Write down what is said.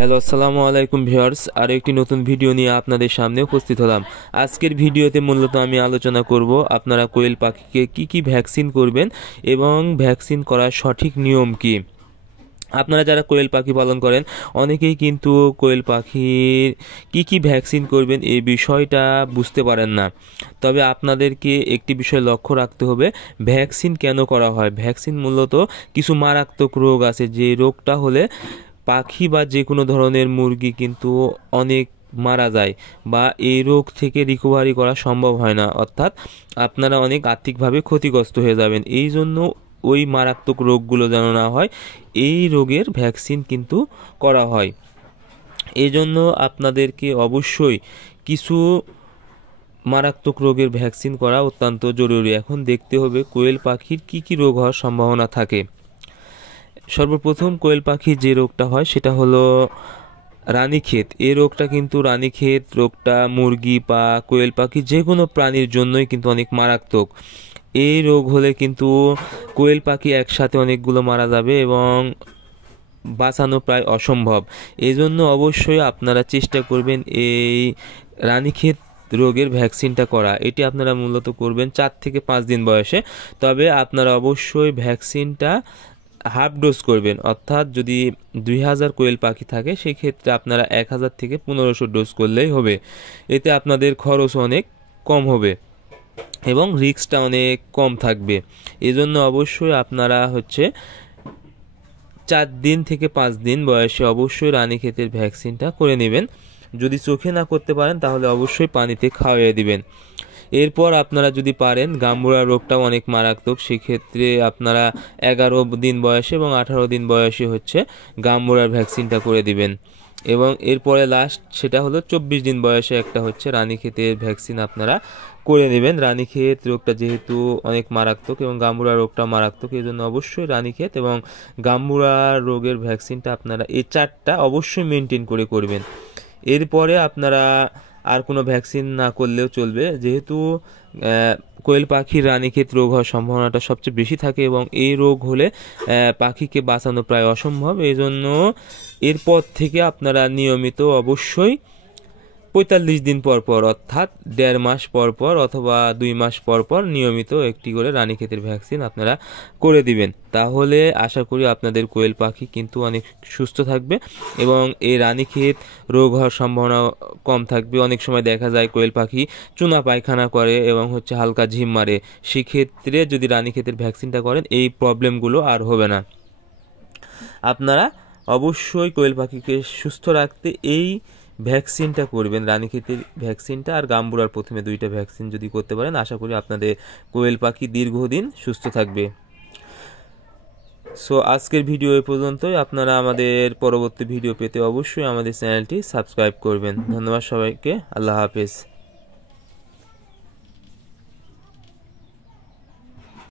Hello, আসসালামু আলাইকুম viewers. আর একটি নতুন ভিডিও নিয়ে আপনাদের সামনে উপস্থিত হলাম। আজকের ভিডিওতে মূলত আমি আলোচনা করব আপনারা কোয়েল পাখিকে কি ভ্যাকসিন করবেন এবং ভ্যাকসিন করার সঠিক নিয়ম কি। আপনারা যারা কোয়েল পাখি পালন করেন অনেকেই কিন্তু কোয়েল পাখির কি ভ্যাকসিন করবেন এই বিষয়টা বুঝতে পারেন না। তবে আপনাদেরকে একটি বিষয় লক্ষ্য রাখতে হবে, ভ্যাকসিন কেন করা হয়। ভ্যাকসিন মূলত কিছু মারাত্মক রোগ আছে, যে রোগটা হলে পাখি বা যে কোনো ধরনের মুরগি কিন্তু অনেক মারা যায় বা এই রোগ থেকে রিকভারি করা সম্ভব হয় না, অর্থাৎ আপনারা অনেক আর্থিকভাবে ক্ষতিগ্রস্ত হয়ে যাবেন। এই জন্য ওই মারাত্মক রোগগুলো যেন না হয়, এই রোগের ভ্যাকসিন কিন্তু করা হয়। এই জন্য আপনাদেরকে অবশ্যই কিছু মারাত্মক রোগের ভ্যাকসিন করা অত্যন্ত জরুরি। এখন দেখতে হবে কোয়েল পাখির কি রোগ হওয়ার সম্ভাবনা থাকে। সর্বপ্রথম কোয়েল পাখির যে রোগটা হয় সেটা হলো রানীক্ষেত। এই রোগটা কিন্তু রানীক্ষেত রোগটা মুরগি বা কোয়েল পাখি যে কোনো প্রাণীর জন্যই কিন্তু অনেক মারাত্মক। এই রোগ হলে কিন্তু কোয়েল পাখি একসাথে অনেকগুলো মারা যাবে এবং বাঁচানো প্রায় অসম্ভব। এই জন্য অবশ্যই আপনারা চেষ্টা করবেন এই রানীক্ষেত রোগের ভ্যাকসিনটা করা। এটি আপনারা মূলত করবেন 4 থেকে 5 দিন বয়সে। তবে আপনারা অবশ্যই ভ্যাকসিনটা হাফ ডোজ করবেন, অর্থাৎ যদি 2000 কোয়েল পাখি থাকে সেক্ষেত্রে আপনারা 1000 থেকে 1500 ডোজ করলেই হবে। এতে আপনাদের খরচ অনেক কম হবে এবং রিস্কটা অনেক কম থাকবে। এজন্য অবশ্যই আপনারা 4 দিন থেকে 5 দিন বয়সে অবশ্যই রানীক্ষেতের ভ্যাকসিনটা করে নেবেন। যদি চোখে না করতে পারেন তাহলে অবশ্যই পানিতে খাওয়াইয়ে দিবেন। এরপর আপনারা যদি পারেন, গাম্বুরা রোগটাও অনেক মারাত্মক, সেক্ষেত্রে আপনারা 11 দিন বয়সে এবং 18 দিন বয়সে গাম্বুরার ভ্যাকসিনটা করে দিবেন। এবং এরপরে লাস্ট সেটা হলো 24 দিন বয়সে একটা রানীক্ষেতের ভ্যাকসিন আপনারা করে নেবেন। রানীক্ষেত রোগটা যেহেতু অনেক মারাত্মক এবং গাম্বুরা রোগটা মারাত্মক, এই জন্য অবশ্যই রানীক্ষেত এবং গাম্বুরা রোগের ভ্যাকসিনটা আপনারা এই 4টা অবশ্যই মেনটেন করে করবেন। এরপরে আপনারা আর কোনো ভ্যাকসিন না করলেও চলবে, যেহেতু কোয়েল পাখির রানীক্ষেত রোগ হওয়ার সম্ভাবনাটা সবচেয়ে বেশি থাকে এবং এই রোগ হলে পাখিকে বাঁচানো প্রায় অসম্ভব। এই জন্য এরপর থেকে আপনারা নিয়মিত অবশ্যই 45 দিন পর পর, অর্থাৎ 1.5 মাস পর পর অথবা 2 মাস পর পর নিয়মিত একটি করে রানীক্ষেতের ভ্যাকসিন আপনারা করে দিবেন। তাহলে আশা করি আপনাদের কোয়েল পাখি কিন্তু অনেক সুস্থ থাকবে এবং এই রানীক্ষেত রোগ হওয়ার সম্ভাবনা কম থাকবে। অনেক সময় দেখা যায় কোয়েল পাখি চুনা পায়খানা করে এবং হালকা ঝিম মারে, সেক্ষেত্রে যদি রানীক্ষেতের ভ্যাকসিনটা করেন এই প্রবলেমগুলো আর হবে না। আপনারা অবশ্যই কোয়েল পাখিকে সুস্থ রাখতে এই ভ্যাকসিনটা করবেন, রানীক্ষেতের ভ্যাকসিনটা আর গাম্বুরার প্রথমে 2টা ভ্যাকসিন যদি করতে পারেন আশা করি আপনাদের কোয়েল পাখি দীর্ঘদিন সুস্থ থাকবে। সো আজকের ভিডিও এই পর্যন্তই। আপনারা আমাদের পরবর্তী ভিডিও পেতে অবশ্যই আমাদের চ্যানেলটি সাবস্ক্রাইব করবেন। ধন্যবাদ সবাইকে। আল্লাহ হাফেজ।